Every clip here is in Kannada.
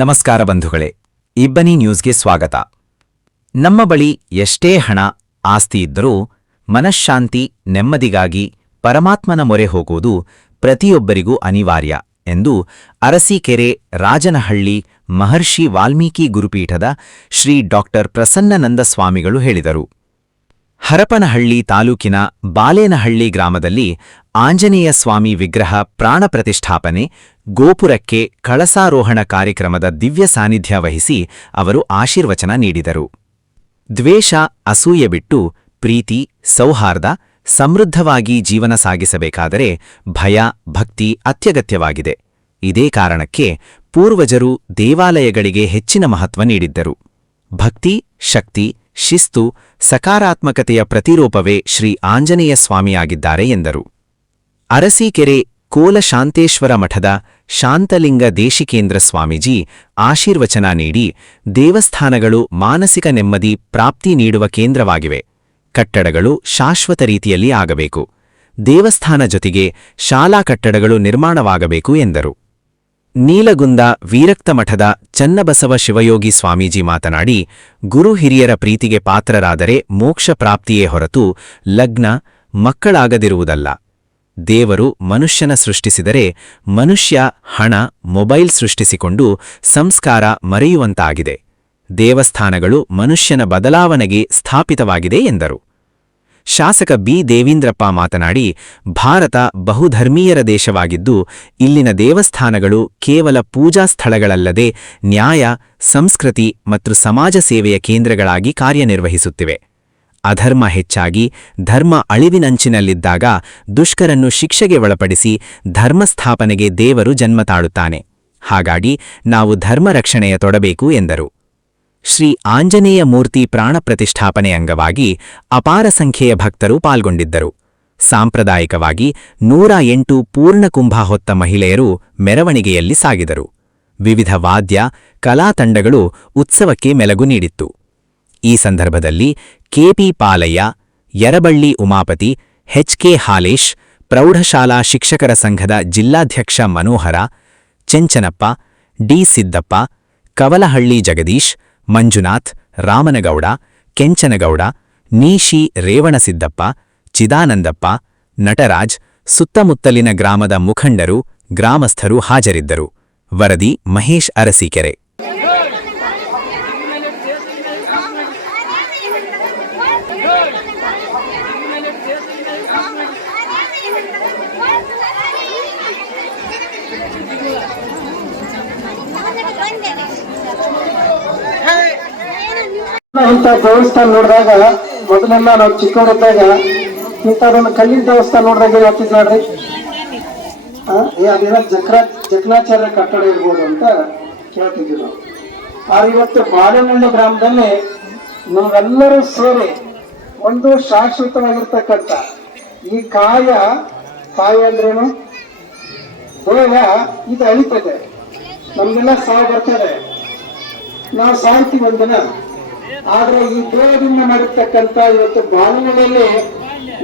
ನಮಸ್ಕಾರ ಬಂಧುಗಳೇ, ಇಬ್ಬನಿ ನ್ಯೂಸ್ಗೆ ಸ್ವಾಗತ. ನಮ್ಮ ಬಳಿ ಎಷ್ಟೇ ಹಣ, ಆಸ್ತಿ ಇದ್ದರೂ ಮನಃಶಾಂತಿ, ನೆಮ್ಮದಿಗಾಗಿ ಪರಮಾತ್ಮನ ಮೊರೆ ಹೋಗುವುದು ಪ್ರತಿಯೊಬ್ಬರಿಗೂ ಅನಿವಾರ್ಯ ಎಂದು ಅರಸೀಕೆರೆ ರಾಜನಹಳ್ಳಿ ಮಹರ್ಷಿ ವಾಲ್ಮೀಕಿ ಗುರುಪೀಠದ ಶ್ರೀ ಡಾಕ್ಟರ್ ಪ್ರಸನ್ನನಂದ ಸ್ವಾಮಿಗಳು ಹೇಳಿದರು. ಹರಪನಹಳ್ಳಿ ತಾಲೂಕಿನ ಬಾಲೇನಹಳ್ಳಿ ಗ್ರಾಮದಲ್ಲಿ ಆಂಜನೇಯ ಸ್ವಾಮಿ ವಿಗ್ರಹ ಪ್ರಾಣ ಪ್ರತಿಷ್ಠಾಪನೆ, ಗೋಪುರಕ್ಕೆ ಕಳಸಾರೋಹಣ ಕಾರ್ಯಕ್ರಮದ ದಿವ್ಯ ಸಾನ್ನಿಧ್ಯ ವಹಿಸಿ ಅವರು ಆಶೀರ್ವಚನ ನೀಡಿದರು. ದ್ವೇಷ, ಅಸೂಯೆ ಬಿಟ್ಟು ಪ್ರೀತಿ, ಸೌಹಾರ್ದ, ಸಮೃದ್ಧವಾಗಿ ಜೀವನ ಸಾಗಿಸಬೇಕಾದರೆ ಭಯ, ಭಕ್ತಿ ಅತ್ಯಗತ್ಯವಾಗಿದೆ. ಇದೇ ಕಾರಣಕ್ಕೆ ಪೂರ್ವಜರು ದೇವಾಲಯಗಳಿಗೆ ಹೆಚ್ಚಿನ ಮಹತ್ವ ನೀಡಿದ್ದರು. ಭಕ್ತಿ, ಶಕ್ತಿ, ಶಿಸ್ತು, ಸಕಾರಾತ್ಮಕತೆಯ ಪ್ರತಿರೂಪವೇ ಶ್ರೀ ಆಂಜನೇಯ ಸ್ವಾಮಿಯಾಗಿದ್ದಾರೆ ಎಂದರು. ಅರಸೀಕೆರೆ ಕೋಲಶಾಂತೇಶ್ವರ ಮಠದ ಶಾಂತಲಿಂಗ ದೇಶಿಕೇಂದ್ರ ಸ್ವಾಮೀಜಿ ಆಶೀರ್ವಚನ ನೀಡಿ, ದೇವಸ್ಥಾನಗಳು ಮಾನಸಿಕ ನೆಮ್ಮದಿ ಪ್ರಾಪ್ತಿ ನೀಡುವ ಕೇಂದ್ರವಾಗಿವೆ. ಕಟ್ಟಡಗಳು ಶಾಶ್ವತ ರೀತಿಯಲ್ಲಿ ಆಗಬೇಕು. ದೇವಸ್ಥಾನ ಜೊತೆಗೆ ಶಾಲಾ ಕಟ್ಟಡಗಳು ನಿರ್ಮಾಣವಾಗಬೇಕು ಎಂದರು. ನೀಲಗುಂದ ವೀರಕ್ತ ಮಠದ ಚನ್ನಬಸವ ಶಿವಯೋಗಿ ಸ್ವಾಮೀಜಿ ಮಾತನಾಡಿ, ಗುರು ಹಿರಿಯರ ಪ್ರೀತಿಗೆ ಪಾತ್ರರಾದರೆ ಮೋಕ್ಷ ಪ್ರಾಪ್ತಿಯೇ ಹೊರತು ಲಗ್ನ, ಮಕ್ಕಳಾಗದಿರುವುದಲ್ಲ. ದೇವರು ಮನುಷ್ಯನ ಸೃಷ್ಟಿಸಿದರೆ ಮನುಷ್ಯ ಹಣ, ಮೊಬೈಲ್ ಸೃಷ್ಟಿಸಿಕೊಂಡು ಸಂಸ್ಕಾರ ಮರೆಯುವಂತಾಗಿದೆ. ದೇವಸ್ಥಾನಗಳು ಮನುಷ್ಯನ ಬದಲಾವಣೆಗೆ ಸ್ಥಾಪಿತವಾಗಿದೆ ಎಂದರು. ಶಾಸಕ ಬಿ. ದೇವೀಂದ್ರಪ್ಪ ಮಾತನಾಡಿ, ಭಾರತ ಬಹುಧರ್ಮೀಯರ ದೇಶವಾಗಿದ್ದು ಇಲ್ಲಿನ ದೇವಸ್ಥಾನಗಳು ಕೇವಲ ಪೂಜಾ ಸ್ಥಳಗಳಲ್ಲದೆ ನ್ಯಾಯ, ಸಂಸ್ಕೃತಿ ಮತ್ತು ಸಮಾಜ ಸೇವೆಯ ಕೇಂದ್ರಗಳಾಗಿ ಕಾರ್ಯನಿರ್ವಹಿಸುತ್ತಿವೆ. ಅಧರ್ಮ ಹೆಚ್ಚಾಗಿ ಧರ್ಮ ಅಳಿವಿನಂಚಿನಲ್ಲಿದ್ದಾಗ ದುಷ್ಕರನ್ನು ಶಿಕ್ಷೆಗೆ ಒಳಪಡಿಸಿ ಧರ್ಮಸ್ಥಾಪನೆಗೆ ದೇವರು ಜನ್ಮ ತಾಳುತ್ತಾನೆ. ಹಾಗಾಗಿ ನಾವು ಧರ್ಮ ರಕ್ಷಣೆಯ ತೊಡಬೇಕು ಎಂದರು. ಶ್ರೀ ಆಂಜನೇಯ ಮೂರ್ತಿ ಪ್ರಾಣ ಪ್ರತಿಷ್ಠಾಪನೆ ಅಂಗವಾಗಿ ಅಪಾರ ಸಂಖ್ಯೆಯ ಭಕ್ತರು ಪಾಲ್ಗೊಂಡಿದ್ದರು. ಸಾಂಪ್ರದಾಯಿಕವಾಗಿ 108 ಪೂರ್ಣಕುಂಭ ಹೊತ್ತ ಮಹಿಳೆಯರು ಮೆರವಣಿಗೆಯಲ್ಲಿ ಸಾಗಿದರು. ವಿವಿಧ ವಾದ್ಯ, ಕಲಾ ತಂಡಗಳು ಉತ್ಸವಕ್ಕೆ ಮೆಲುಗು ನೀಡಿತ್ತು. ಈ ಸಂದರ್ಭದಲ್ಲಿ ಕೆಪಿ ಪಾಲಯ್ಯ, ಯರಬಳ್ಳಿ ಉಮಾಪತಿ, ಎಚ್.ಕೆ. ಹಾಲೇಶ್, ಪ್ರೌಢಶಾಲಾ ಶಿಕ್ಷಕರ ಸಂಘದ ಜಿಲ್ಲಾಧ್ಯಕ್ಷ ಮನೋಹರ, ಚೆಂಚನಪ್ಪ, ಡಿ. ಸಿದ್ದಪ್ಪ, ಕವಲಹಳ್ಳಿ ಜಗದೀಶ್, ಮಂಜುನಾಥ್, ರಾಮನಗೌಡ, ಕೆಂಚನಗೌಡ, ನೀಶಿ ರೇವಣಸಿದ್ದಪ್ಪ, ಚಿದಾನಂದಪ್ಪ, ನಟರಾಜ್, ಸುತ್ತಮುತ್ತಲಿನ ಗ್ರಾಮದ ಮುಖಂಡರು, ಗ್ರಾಮಸ್ಥರು ಹಾಜರಿದ್ದರು. ವರದಿ ಮಹೇಶ್, ಅರಸೀಕೆರೆ. ಇಂಥ ದೇವಸ್ಥಾನ ನೋಡಿದಾಗ ಮೊದಲೆಲ್ಲ ನಾವು ಚಿಕ್ಕವರಿದ್ದಾಗ ಇಂಥದೊಂದು ಕಲ್ಲಿನ ದೇವಸ್ಥಾನ ನೋಡಿದಾಗ ಹೇಳ್ತಿದ್ವಿ ನೋಡ್ರಿ, ಅದೇನ ಜಕಣಾಚಾರ್ಯ ಕಟ್ಟಡ ಇರ್ಬೋದು ಅಂತ ಕೇಳ್ತಿದ್ವಿ ನಾವು. ಆದ್ರೆ ಇವತ್ತು ಬಾಳೆನಹಳ್ಳಿ ಗ್ರಾಮದಲ್ಲಿ ನಾವೆಲ್ಲರೂ ಸೇರಿ ಒಂದು ಶಾಶ್ವತವಾಗಿರ್ತಕ್ಕಂಥ ಈ ಕಾಯ ಅಂದ್ರೇನು, ದೇಹ ಇದು ಅಳಿತದೆ, ನಮ್ಗೆಲ್ಲ ಸಾವು ಬರ್ತದೆ, ನಾವು ಸಾಯ್ತೀವಿ ಒಂದಿನ. ಆದ್ರೆ ಈ ದೇಹದಿಂದ ಮಾಡಿರ್ತಕ್ಕಂಥ ಇವತ್ತು ಬಾಳೆನಹಳ್ಳಿಯಲ್ಲಿ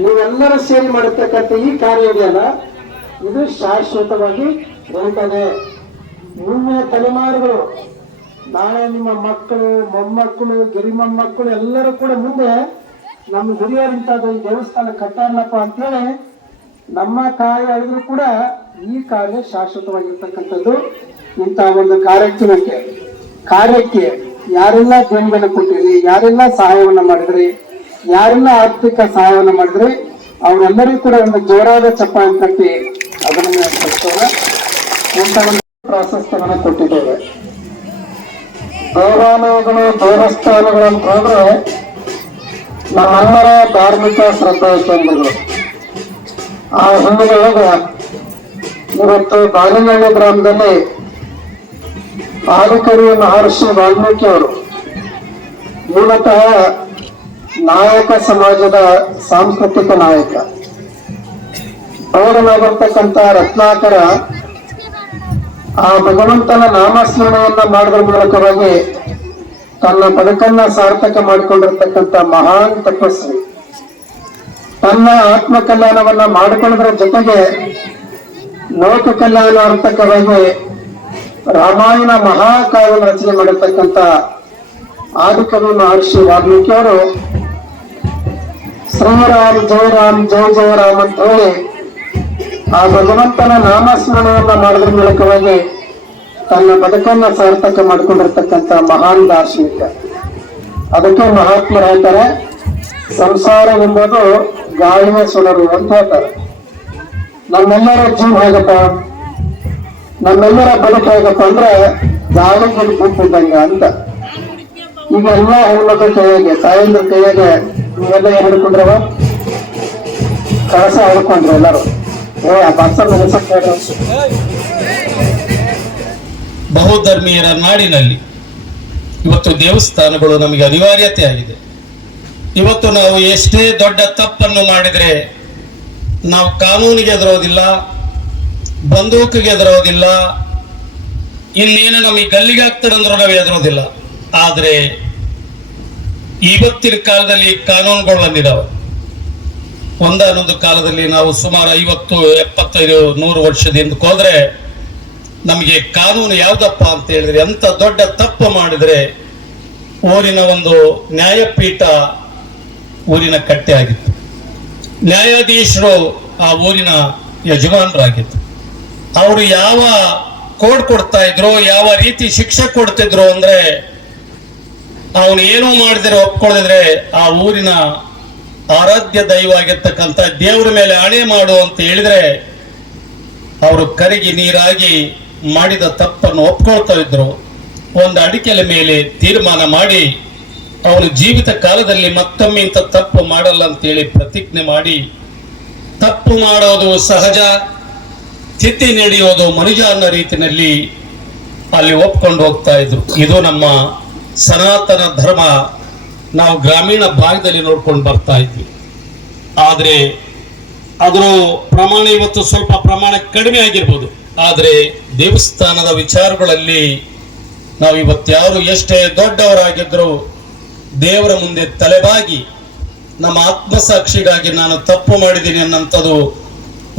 ನೀವೆಲ್ಲರೂ ಸೇರಿ ಮಾಡಿರ್ತಕ್ಕಂಥ ಈ ಕಾರ್ಯ ಇದೆಯಲ್ಲ, ಇದು ಶಾಶ್ವತವಾಗಿ ಇರುತ್ತದೆ. ಮುಂದಿನ ತಲೆಮಾರುಗಳು, ನಾಳೆ ನಿಮ್ಮ ಮಕ್ಕಳು, ಮೊಮ್ಮಕ್ಕಳು, ಗಿರಿಮೊಮ್ಮಕ್ಕಳು ಎಲ್ಲರೂ ಕೂಡ ಮುಂದೆ ನಮ್ಮ ಹಿರಿಯರಿಂತಾದ ಈ ದೇವಸ್ಥಾನ ಕಟ್ಟಾರಲ್ಲಪ್ಪ ಅಂತೇಳಿ ನಮ್ಮ ಕಾರ್ಯ ಅಳಿದ್ರು ಕೂಡ ಈ ಕಾರ್ಯ ಶಾಶ್ವತವಾಗಿರ್ತಕ್ಕಂಥದ್ದು. ಇಂಥ ಒಂದು ಕಾರ್ಯಕ್ಕೆ ಯಾರೆಲ್ಲ ದೇಣಿಗೆಯನ್ನು ಕೊಟ್ಟಿರಿ, ಯಾರೆಲ್ಲ ಸಹಾಯವನ್ನ ಮಾಡಿದ್ರಿ, ಯಾರೆಲ್ಲ ಆರ್ಥಿಕ ಸಹಾಯವನ್ನ ಮಾಡಿದ್ರಿ, ಅವರೆಲ್ಲರಿಗೂ ಕೂಡ ಒಂದು ಜೋರಾದ ಚಪ್ಪಾಳೆ ತಟ್ಟಿ ಅದನ್ನು ಇಂಥ ಒಂದು ಪ್ರಾಶಸ್ತ್ಯವನ್ನು ಕೊಟ್ಟಿದ್ದೇವೆ. ದೇವಾಲಯಗಳು, ದೇವಸ್ಥಾನಗಳು ಅಂತ ಹೋದ್ರೆ ನಮ್ಮೆಲ್ಲರ ಧಾರ್ಮಿಕ ಶ್ರದ್ಧೆಯ ಕೇಂದ್ರಗಳು. ಆ ಹಿನ್ನೆಲೆಯೊಳಗೆ ಇವತ್ತು ಬಾಳೆನಹಳ್ಳಿ ಗ್ರಾಮದಲ್ಲಿ ಆದಿಕವಿ ಮಹರ್ಷಿ ವಾಲ್ಮೀಕಿ ಅವರು ಮೂಲತಃ ನಾಯಕ ಸಮಾಜದ ಸಾಂಸ್ಕೃತಿಕ ನಾಯಕ. ಅವರನ್ನಾಗಿರ್ತಕ್ಕಂಥ ರತ್ನಾಕರ ಆ ಭಗವಂತನ ನಾಮಸ್ಮರಣೆಯನ್ನ ಮಾಡುವ ಮೂಲಕವಾಗಿ ತನ್ನ ಬದುಕನ್ನ ಸಾರ್ಥಕ ಮಾಡಿಕೊಂಡಿರ್ತಕ್ಕಂಥ ಮಹಾನ್ ತಪಸ್ವಿ. ತನ್ನ ಆತ್ಮ ಕಲ್ಯಾಣವನ್ನ ಮಾಡಿಕೊಳ್ಳೋದ್ರ ಜೊತೆಗೆ ಲೋಕ ಕಲ್ಯಾಣಾರ್ಥಕವಾಗಿ ರಾಮಾಯಣ ಮಹಾಕಾವ್ಯವನ್ನು ರಚನೆ ಮಾಡಿರ್ತಕ್ಕಂಥ ಆದಿಕವಿ ಮಹರ್ಷಿ ವಾಲ್ಮೀಕಿ ಅವರು ಶ್ರೀರಾಮ್ ಜಯ ರಾಮ್ ಜಯ ಜಯ ರಾಮ್ ಅಂತ ಹೇಳಿ ಆ ಭಗವಂತನ ನಾಮಸ್ಮರಣೆಯನ್ನ ಮಾಡೋದ್ರ ಮೂಲಕವಾಗಿ ತನ್ನ ಬದುಕನ್ನ ಸಾರ್ಥಕ ಮಾಡಿಕೊಂಡಿರ್ತಕ್ಕಂಥ ಮಹಾನ್ ದಾರ್ಶನಿಕ. ಅದಕ್ಕೆ ಮಹಾತ್ಮರು ಹೇಳ್ತಾರೆ, ಸಂಸಾರವೆಂಬುದು ಗಾಳಿಯ ಸುಡರು ಅಂತ ಹೇಳ್ತಾರೆ. ನಮ್ಮೆಲ್ಲರ ಜೀವ ಹೇಗಪ್ಪ, ನಮ್ಮೆಲ್ಲರ ಬದುಕು ಹೇಗಪ್ಪ ಅಂದ್ರೆ ಗಾಳಿಗೆ ಬಿಟ್ಟಿದ್ದಂಗ ಅಂತ. ಈಗ ಎಲ್ಲ ಹೆಣ್ಮಕ್ಳ ಕೈಯಾಗೆ, ತಾಯಂದ್ರ ಕೈಯಾಗೆ ನೀವೆಲ್ಲ ಏನ್ ಹಿಡ್ಕೊಂಡ್ರವ, ಕಳಸ ಹಿಡ್ಕೊಂಡ್ರಿ ಎಲ್ಲರೂ. ಬಹುಧರ್ಮೀಯರ ನಾಡಿನಲ್ಲಿ ಇವತ್ತು ದೇವಸ್ಥಾನಗಳು ನಮಗೆ ಅನಿವಾರ್ಯತೆ ಆಗಿದೆ. ಇವತ್ತು ನಾವು ಎಷ್ಟೇ ದೊಡ್ಡ ತಪ್ಪನ್ನು ಮಾಡಿದರೆ ನಾವು ಕಾನೂನಿಗೆ ಎದುರೋದಿಲ್ಲ, ಬಂದೂಕಿಗೆ ಎದುರೋದಿಲ್ಲ, ಇನ್ನೇನು ನಮಗೆ ಗಲ್ಲಿಗೆ ಆಗ್ತದೆ ಅಂದ್ರೂ ನಾವು ಎದುರೋದಿಲ್ಲ. ಆದರೆ ಇವತ್ತಿನ ಕಾಲದಲ್ಲಿ ಕಾನೂನುಗಳು ಬಂದಿದ್ದಾವೆ. ಒಂದಾನೊಂದು ಕಾಲದಲ್ಲಿ ನಾವು ಸುಮಾರು 50, 75, 100 ವರ್ಷದಿಂದ ಹೋದ್ರೆ ನಮಗೆ ಕಾನೂನು ಯಾವುದಪ್ಪ ಅಂತ ಹೇಳಿದ್ರೆ, ಎಂತ ದೊಡ್ಡ ತಪ್ಪು ಮಾಡಿದ್ರೆ ಊರಿನ ಒಂದು ನ್ಯಾಯಪೀಠ ಊರಿನ ಕಟ್ಟೆ ಆಗಿತ್ತು, ನ್ಯಾಯಾಧೀಶರು ಆ ಊರಿನ ಯಜಮಾನರಾಗಿತ್ತು. ಅವರು ಯಾವ ಕೋಡ್ ಕೊಡ್ತಾ ಇದ್ರು, ಯಾವ ರೀತಿ ಶಿಕ್ಷೆ ಕೊಡ್ತಿದ್ರು ಅಂದ್ರೆ, ಅವನು ಏನೋ ಮಾಡಿದ್ರೆ ಒಪ್ಕೊಳ್ಳಿದ್ರೆ ಆ ಊರಿನ ಆರಾಧ್ಯ ದೈವ ಆಗಿರ್ತಕ್ಕಂಥ ದೇವರ ಮೇಲೆ ಆಣೆ ಮಾಡು ಅಂತ ಹೇಳಿದ್ರೆ ಅವರು ಕರಗಿ ನೀರಾಗಿ ಮಾಡಿದ ತಪ್ಪನ್ನು ಒಪ್ಕೊಳ್ತಾ ಇದ್ರು. ಒಂದು ಅಡಿಕೆల ಮೇಲೆ ತೀರ್ಮಾನ ಮಾಡಿ ಅವನು ಜೀವಿತ ಕಾಲದಲ್ಲಿ ಮತ್ತೊಮ್ಮೆ ಇಂಥ ತಪ್ಪು ಮಾಡಲ್ಲ ಅಂತೇಳಿ ಪ್ರತಿಜ್ಞೆ ಮಾಡಿ, ತಪ್ಪು ಮಾಡೋದು ಸಹಜ, ತಿದ್ದಿ ನಡೆಯೋದು ಮನುಜ ಅನ್ನೋ ರೀತಿಯಲ್ಲಿ ಅಲ್ಲಿ ಒಪ್ಕೊಂಡು ಹೋಗ್ತಾ ಇದ್ರು. ಇದು ನಮ್ಮ ಸನಾತನ ಧರ್ಮ. ನಾವು ಗ್ರಾಮೀಣ ಭಾಗದಲ್ಲಿ ನೋಡ್ಕೊಂಡು ಬರ್ತಾ ಇದ್ವಿ. ಆದರೆ ಅದರ ಪ್ರಮಾಣ ಇವತ್ತು ಸ್ವಲ್ಪ ಪ್ರಮಾಣ ಕಡಿಮೆ ಆಗಿರ್ಬೋದು. ಆದರೆ ದೇವಸ್ಥಾನದ ವಿಚಾರಗಳಲ್ಲಿ ನಾವು ಇವತ್ತ್ಯಾರು ಎಷ್ಟೇ ದೊಡ್ಡವರಾಗಿದ್ರು ದೇವರ ಮುಂದೆ ತಲೆಬಾಗಿ ನಮ್ಮ ಆತ್ಮಸಾಕ್ಷಿಗಾಗಿ ನಾನು ತಪ್ಪು ಮಾಡಿದ್ದೀನಿ ಅನ್ನಂಥದ್ದು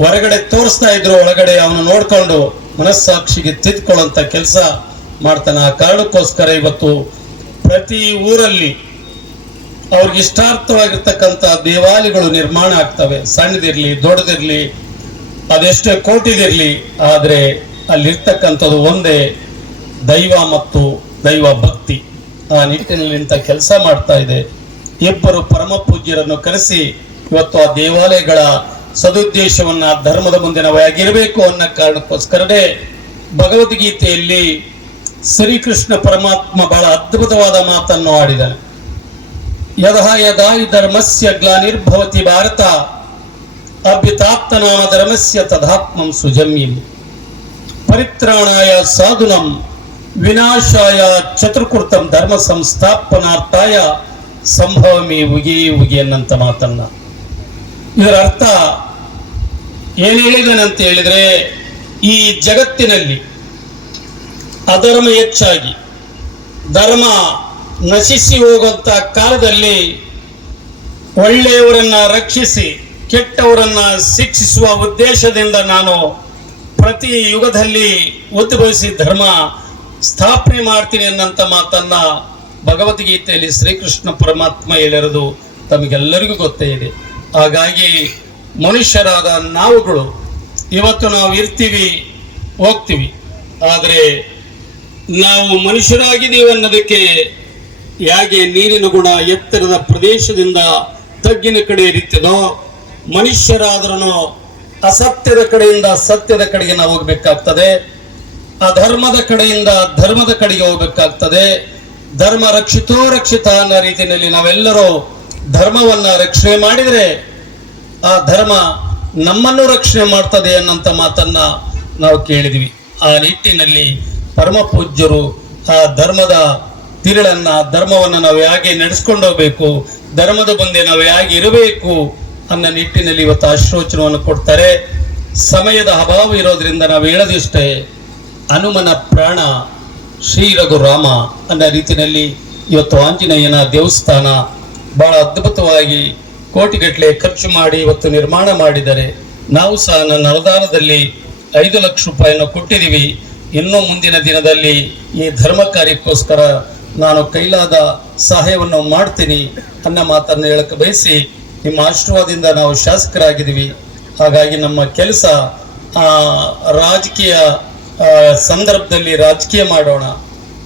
ಹೊರಗಡೆ ತೋರಿಸ್ತಾ ಇದ್ರು, ಒಳಗಡೆ ಅವನು ನೋಡ್ಕೊಂಡು ಮನಸ್ಸಾಕ್ಷಿಗೆ ತಿದ್ಕೊಳ್ಳುವಂತ ಕೆಲಸ ಮಾಡ್ತಾನೆ. ಆ ಕಾರಣಕ್ಕೋಸ್ಕರ ಇವತ್ತು ಪ್ರತಿ ಊರಲ್ಲಿ ಅವ್ರಿಗೆ ಇಷ್ಟಾರ್ಥವಾಗಿರ್ತಕ್ಕಂಥ ದೇವಾಲಯಗಳು ನಿರ್ಮಾಣ ಆಗ್ತವೆ. ಸಣ್ಣದಿರ್ಲಿ ದೊಡ್ಡದಿರ್ಲಿ, ಅದೆಷ್ಟೇ ಕೋಟಿದಿರ್ಲಿ, ಆದರೆ ಅಲ್ಲಿರ್ತಕ್ಕಂಥದ್ದು ಒಂದೇ ದೈವ ಮತ್ತು ದೈವ ಭಕ್ತಿ. ಆ ನಿಟ್ಟಿನಲ್ಲಿ ಇಂಥ ಕೆಲಸ ಮಾಡ್ತಾ ಇದೆ. ಇಬ್ಬರು ಪರಮ ಪೂಜ್ಯರನ್ನು ಕರೆಸಿ ಇವತ್ತು ಆ ದೇವಾಲಯಗಳ ಸದುದ್ದೇಶವನ್ನ ಧರ್ಮದ ಮುಂದೆ ನಾವು ಹೇಗಿರಬೇಕು ಅನ್ನೋ ಕಾರಣಕ್ಕೋಸ್ಕರನೇ ಭಗವದ್ಗೀತೆಯಲ್ಲಿ ಶ್ರೀಕೃಷ್ಣ ಪರಮಾತ್ಮ ಬಹಳ ಅದ್ಭುತವಾದ ಮಾತನ್ನು ಆಡಿದ್ದಾನೆ. ಯದಾ ಯದಾ ಹಿ ಧರ್ಮಸ್ಯ ಗ್ಲಾನಿರ್ಭವತಿ ಭಾರತ ಅಭ್ಯುತಾತ್ಮನಾಮ ಧರ್ಮಸ್ಯ ತದಾತ್ಮಂ ಸುಜಮ್ಯಂ ಪರಿತ್ರಾಣಾಯ ಸಾಧುನಂ ವಿನಾಶಾಯ ಚತುರ್ಕೃತಂ ಧರ್ಮ ಸಂಸ್ಥಾಪನಾರ್ಥಾಯ ಸಂಭವಮಿ ಉಗಿ ಉಗಿ ಅನ್ನಂತ ಮಾತನ್ನ. ಇದರ ಅರ್ಥ ಏನ್ ಹೇಳಿದಾನೆ ಅಂತ ಹೇಳಿದ್ರೆ, ಈ ಜಗತ್ತಿನಲ್ಲಿ ಅಧರ್ಮ ಹೆಚ್ಚಾಗಿ ಧರ್ಮ ನಶಿಸಿ ಹೋಗುವಂತ ಕಾಲದಲ್ಲಿ ಒಳ್ಳೆಯವರನ್ನ ರಕ್ಷಿಸಿ ಕೆಟ್ಟವರನ್ನ ಶಿಕ್ಷಿಸುವ ಉದ್ದೇಶದಿಂದ ನಾನು ಪ್ರತಿ ಯುಗದಲ್ಲಿ ಉದ್ಭವಿಸಿ ಧರ್ಮ ಸ್ಥಾಪನೆ ಮಾಡ್ತೀನಿ ಅನ್ನಂತ ಮಾತನ್ನ ಭಗವದ್ಗೀತೆಯಲ್ಲಿ ಶ್ರೀಕೃಷ್ಣ ಪರಮಾತ್ಮ ಹೇಳಿರೋದು ತಮಗೆಲ್ಲರಿಗೂ ಗೊತ್ತೇ ಇದೆ. ಹಾಗಾಗಿ ಮನುಷ್ಯರಾದ ನಾವುಗಳು ಇವತ್ತು ನಾವು ಇರ್ತೀವಿ ಹೋಗ್ತೀವಿ, ಆದರೆ ನಾವು ಮನುಷ್ಯರಾಗಿದ್ದೀವಿ ಅನ್ನೋದಕ್ಕೆ ಹೇಗೆ ನೀರಿನ ಗುಣ ಎತ್ತರದ ಪ್ರದೇಶದಿಂದ ತಗ್ಗಿನ ಕಡೆ ಇರುತ್ತದೋ, ಮನುಷ್ಯರಾದ್ರೂ ಅಸತ್ಯದ ಕಡೆಯಿಂದ ಸತ್ಯದ ಕಡೆಗೆ ನಾವು ಹೋಗ್ಬೇಕಾಗ್ತದೆ, ಅಧರ್ಮದ ಕಡೆಯಿಂದ ಧರ್ಮದ ಕಡೆಗೆ ಹೋಗ್ಬೇಕಾಗ್ತದೆ. ಧರ್ಮ ರಕ್ಷಿತೋ ರಕ್ಷಿತ ಅನ್ನೋ ರೀತಿಯಲ್ಲಿ ನಾವೆಲ್ಲರೂ ಧರ್ಮವನ್ನ ರಕ್ಷಣೆ ಮಾಡಿದರೆ ಆ ಧರ್ಮ ನಮ್ಮನ್ನು ರಕ್ಷಣೆ ಮಾಡ್ತದೆ ಅನ್ನಂತ ಮಾತನ್ನ ನಾವು ಕೇಳಿದ್ವಿ. ಆ ನಿಟ್ಟಿನಲ್ಲಿ ಪರಮ ಪೂಜ್ಯರು ಆ ಧರ್ಮದ ತಿರುಳನ್ನ, ಧರ್ಮವನ್ನು ನಾವು ಹೇಗೆ ನಡೆಸ್ಕೊಂಡು ಹೋಗ್ಬೇಕು, ಧರ್ಮದ ಮುಂದೆ ನಾವು ಹೇಗೆ ಇರಬೇಕು ಅನ್ನೋ ನಿಟ್ಟಿನಲ್ಲಿ ಇವತ್ತು ಆಶೀರ್ವಚನವನ್ನು ಕೊಡ್ತಾರೆ. ಸಮಯದ ಅಭಾವ ಇರೋದ್ರಿಂದ ನಾವು ಹೇಳೋದಿಷ್ಟೇ, ಹನುಮನ ಪ್ರಾಣ ಶ್ರೀ ರಘುರಾಮ ಅನ್ನೋ ರೀತಿಯಲ್ಲಿ ಇವತ್ತು ಆಂಜನೇಯನ ದೇವಸ್ಥಾನ ಬಹಳ ಅದ್ಭುತವಾಗಿ ಕೋಟಿಗಟ್ಟಲೆ ಖರ್ಚು ಮಾಡಿ ಇವತ್ತು ನಿರ್ಮಾಣ ಮಾಡಿದ್ದಾರೆ. ನಾವು ಸಹ ನನ್ನ ಅನುದಾನದಲ್ಲಿ 5 ಲಕ್ಷ ರೂಪಾಯಿಯನ್ನು ಕೊಟ್ಟಿದ್ದೀವಿ. ಇನ್ನು ಮುಂದಿನ ದಿನದಲ್ಲಿ ಈ ಧರ್ಮ ಕಾರ್ಯಕ್ಕೋಸ್ಕರ ನಾನು ಕೈಲಾದ ಸಹಾಯವನ್ನು ಮಾಡ್ತೀನಿ ಅನ್ನೋ ಮಾತನ್ನು ಹೇಳಕ್ಕೆ ಬಯಸಿ, ನಿಮ್ಮ ಆಶೀರ್ವಾದದಿಂದ ನಾವು ಶಾಸಕರಾಗಿದ್ದೀವಿ. ಹಾಗಾಗಿ ನಮ್ಮ ಕೆಲಸ ರಾಜಕೀಯ ಸಂದರ್ಭದಲ್ಲಿ ರಾಜಕೀಯ ಮಾಡೋಣ,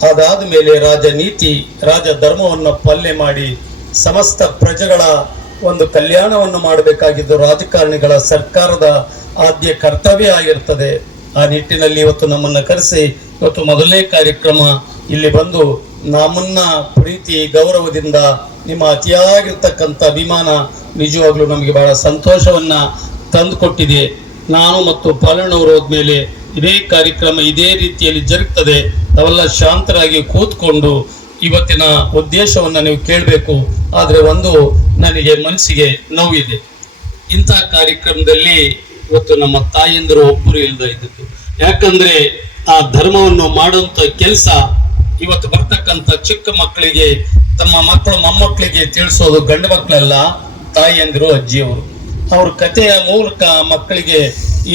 ಅದಾದ ಮೇಲೆ ರಾಜನೀತಿ ರಾಜಧರ್ಮವನ್ನು ಪಾಲನೆ ಮಾಡಿ ಸಮಸ್ತ ಪ್ರಜೆಗಳ ಒಂದು ಕಲ್ಯಾಣವನ್ನು ಮಾಡಬೇಕಾಗಿದ್ದು ರಾಜಕಾರಣಿಗಳ ಸರ್ಕಾರದ ಆದ್ಯ ಕರ್ತವ್ಯ ಆಗಿರ್ತದೆ. ಆ ನಿಟ್ಟಿನಲ್ಲಿ ಇವತ್ತು ನಮ್ಮನ್ನು ಕರೆಸಿ ಇವತ್ತು ಮೊದಲನೇ ಕಾರ್ಯಕ್ರಮ ಇಲ್ಲಿ ಬಂದು ನಮ್ಮನ್ನ ಪ್ರೀತಿ ಗೌರವದಿಂದ ನಿಮ್ಮ ಅತಿಯಾಗಿರ್ತಕ್ಕಂಥ ಅಭಿಮಾನ ನಿಜವಾಗ್ಲೂ ನಮಗೆ ಬಹಳ ಸಂತೋಷವನ್ನ ತಂದುಕೊಟ್ಟಿದೆ. ನಾನು ಮತ್ತು ಪಾಲಣ್ಣವರು ಹೋದ್ಮೇಲೆ ಇದೇ ಕಾರ್ಯಕ್ರಮ ಇದೇ ರೀತಿಯಲ್ಲಿ ಜರುಗ್ತದೆ. ನಾವೆಲ್ಲ ಶಾಂತರಾಗಿ ಕೂತ್ಕೊಂಡು ಇವತ್ತಿನ ಉದ್ದೇಶವನ್ನು ನೀವು ಕೇಳಬೇಕು. ಆದರೆ ಒಂದು ನನಗೆ ಮನಸ್ಸಿಗೆ ನೋವಿದೆ, ಇಂಥ ಕಾರ್ಯಕ್ರಮದಲ್ಲಿ ಇವತ್ತು ನಮ್ಮ ತಾಯಂದಿರು ಒಬ್ಬರು ಇಲ್ಲದೆ ಇದ್ದದ್ದು. ಯಾಕಂದ್ರೆ ಆ ಧರ್ಮವನ್ನು ಮಾಡುವಂತ ಕೆಲಸ ಇವತ್ತು ಬರ್ತಕ್ಕಂಥ ಚಿಕ್ಕ ಮಕ್ಕಳಿಗೆ ತಮ್ಮ ಮಕ್ಕಳು ಮೊಮ್ಮಕ್ಕಳಿಗೆ ತಿಳಿಸೋದು ಗಂಡು ಮಕ್ಕಳೆಲ್ಲ ತಾಯಿಯಂದಿರು, ಅಜ್ಜಿಯವರು. ಅವ್ರ ಕಥೆಯ ಮೂಲಕ ಮಕ್ಕಳಿಗೆ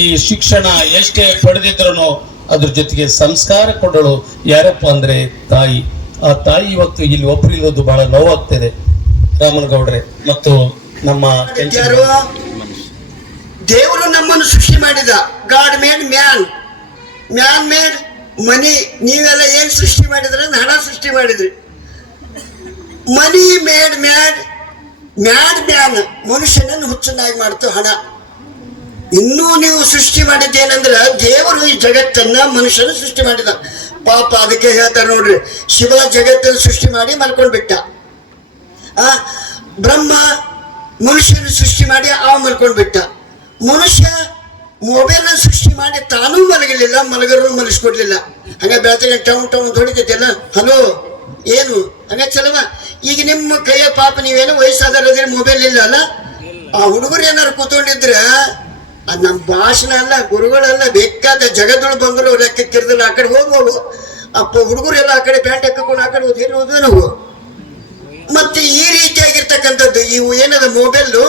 ಈ ಶಿಕ್ಷಣ ಎಷ್ಟೇ ಪಡೆದಿದ್ರು ಅದ್ರ ಜೊತೆಗೆ ಸಂಸ್ಕಾರ ಕೊಡೋಳು ಯಾರಪ್ಪ ಅಂದ್ರೆ ತಾಯಿ. ಆ ತಾಯಿ ಇವತ್ತು ಇಲ್ಲಿ ಒಬ್ರು ಇರೋದು ಬಹಳ ನೋವಾಗ್ತದೆ. ರಾಮನಗೌಡ್ರೆ ಮತ್ತು ನಮ್ಮ ದೇವರು ನಮ್ಮನ್ನು ಸೃಷ್ಟಿ ಮಾಡಿದ. God made man, man made money. ನೀವೆಲ್ಲ ಏನ್ ಸೃಷ್ಟಿ ಮಾಡಿದ್ರೆ ಹಣ ಸೃಷ್ಟಿ ಮಾಡಿದ್ರಿ. Money made mad, mad man ಮನುಷ್ಯನನ್ನು ಹುಚ್ಚನ್ನಾಗಿ ಮಾಡ್ತು ಹಣ. ಇನ್ನೂ ನೀವು ಸೃಷ್ಟಿ ಮಾಡಿದ್ದೇನೆಂದ್ರೆ ದೇವರು ಈ ಜಗತ್ತನ್ನ ಮನುಷ್ಯನ ಸೃಷ್ಟಿ ಮಾಡಿದ. ಪಾಪ ಅದಕ್ಕೆ ಹೇಳ್ತಾರೆ ನೋಡ್ರಿ, ಶಿವ ಜಗತ್ತನ್ನು ಸೃಷ್ಟಿ ಮಾಡಿ ಮಲ್ಕೊಂಡ್ಬಿಟ್ಟ. ಬ್ರಹ್ಮ ಮನುಷ್ಯನ ಸೃಷ್ಟಿ ಮಾಡಿ ಮಲ್ಕೊಂಡ್ಬಿಟ್ಟ. ಮನುಷ್ಯ ಮೊಬೈಲ್ ಸೃಷ್ಟಿ ಮಾಡಿ ತಾನೂ ಮಲಗಲಿಲ್ಲ, ಮಲಗರು ಮಲಗಿಸ್ಕೊಡ್ಲಿಲ್ಲ. ಹಂಗ ಬೆಳಗ್ಗೆ ಟೌನ್ ಟೌನ್ ಹೊಡಿತೈತಿಲ್ಲ, ಹಲೋ ಏನು ಹಂಗ ಚಲವ. ಈಗ ನಿಮ್ಮ ಕೈಯ ಪಾಪ ನೀವೇನೋ ವಯಸ್ಸಾದ್ರೆ ಮೊಬೈಲ್ ಇಲ್ಲ ಅಲ್ಲ, ಆ ಹುಡುಗರು ಏನಾರು ಕೂತ್ಕೊಂಡಿದ್ರೆ ಅದು ನಮ್ಮ ಭಾಷಣ ಅಲ್ಲ, ಗುರುಗಳೆಲ್ಲ ಬೇಕಾದ ಜಗದೊಳು ಬಂದ್ರು ಲೆಕ್ಕಕ್ಕಿರ್ದಿಲ್ಲ. ಆ ಕಡೆ ಹೋಗುವ ಅಪ್ಪ ಹುಡುಗರೆಲ್ಲ ಆ ಕಡೆ ಪ್ಯಾಂಟ್ ಹಾಕೊಂಡು ಆ ಕಡೆ ಹೋದ್ ನಾವು. ಮತ್ತೆ ಈ ರೀತಿಯಾಗಿರ್ತಕ್ಕಂಥದ್ದು ಇವು ಏನದ ಮೊಬೈಲು,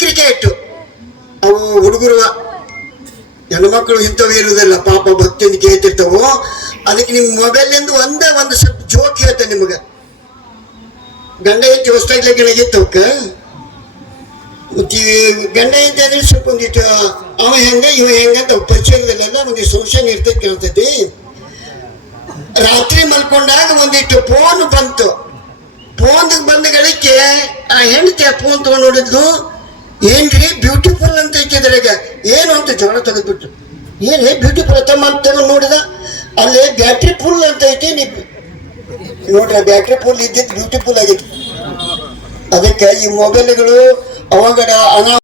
ಕ್ರಿಕೆಟ್, ಅವು ಹುಡುಗರು ಹೆಣ್ಮಕ್ಳು ಇಂಥವು ಇರುವುದಿಲ್ಲ ಪಾಪ ಭಕ್ತಿಯಿಂದ ಕೇಳ್ತಿರ್ತಾವು. ಅದಕ್ಕೆ ನಿಮ್ಮ ಮೊಬೈಲಿಂದ ಒಂದು ಸ್ವಲ್ಪ ಜೋಕ್ ಹೇಳ್ತೇನೆ ನಿಮಗೆ. ಗಂಡ ಹೆಂಡತಿ ಹೊಸ್ತಾಗ್ಲಿಕ್ಕೆ ಗಂಡ ಹೆಂಡತಿ ಅಂದ್ರೆ ಸ್ವಲ್ಪ ಒಂದಿಟ್ಟು ಅವ ಹೆಂಗ ಇವ ಹೆಂಗಂತ ಪರಿಚಯದಲ್ಲೆಲ್ಲ ಒಂದಿಟ್ಟು ಸಂಶಯ ಇರ್ತೈತಿ ಕೇಳ್ತೈತಿ. ರಾತ್ರಿ ಮಲ್ಕೊಂಡಾಗ ಒಂದಿಟ್ಟು ಫೋನ್ ಬಂತು. ಫೋನ್ ಬಂದ ಗಳಿಕೆ ಆ ಹೆಂಡತಿ ಆ ಫೋನ್ ತಗೊಂಡು ನೋಡಿದ್ಲು. ಏನ್ರಿ ಬ್ಯೂಟಿಫುಲ್ ಅಂತ ಇಟ್ಟಿದ್ರಾಗ ಏನು ಅಂತ ಜಗಳ ತೆಗೆದ್ಬಿಟ್ಟು, ಏನ್ ಬ್ಯೂಟಿಫುಲ್ ತಮ್ಮ ಅಂತ ತಗೊಂಡು ನೋಡಿದ, ಅಲ್ಲಿ ಬ್ಯಾಟ್ರಿ ಫುಲ್ ಅಂತ ಐತಿ. ನೋಡ್ರಿ ಬ್ಯಾಟ್ರಿ ಫುಲ್ ಇದ್ದಿದ್ದು ಬ್ಯೂಟಿಫುಲ್ ಆಗಿತ್ತು. ಅದಕ್ಕೆ ಈ ಮೊಬೈಲ್ಗಳು ಅವಾಗ